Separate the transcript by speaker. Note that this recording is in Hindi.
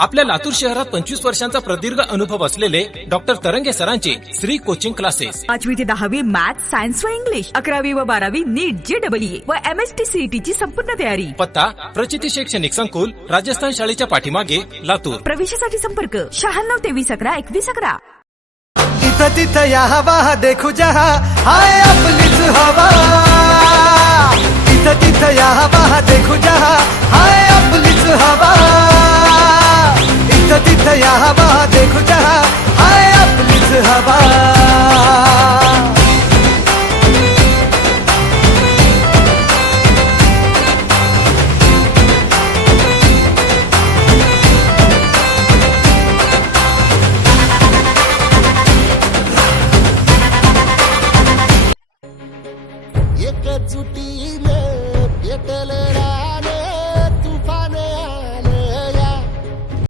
Speaker 1: आपल्या लातूर शहरात पंचवीस वर्षांचा प्रदीर्घ अनुभव असलेले डॉक्टर तरंगे सरांचे श्री कोचिंग क्लासेस.
Speaker 2: पाचवी ते दहावी मॅथ सायन्स व इंग्लिश अकरावी व बारावी नीट जे डबल व एम एस टी सीईटी ची संपूर्ण तयारी.
Speaker 1: पत्ता प्रचिती शैक्षणिक संकुल राजस्थान शाळेच्या पाठीमागे लातूर.
Speaker 2: प्रवेशासाठी संपर्क शहाण्णव तेवीस अकरा एकवीस अकरा.
Speaker 3: इथं तिथं या हवा देखू जहा. हाय आपलीच नया हवा देखो जहा आए अपनी हवा। जुटी में पेटले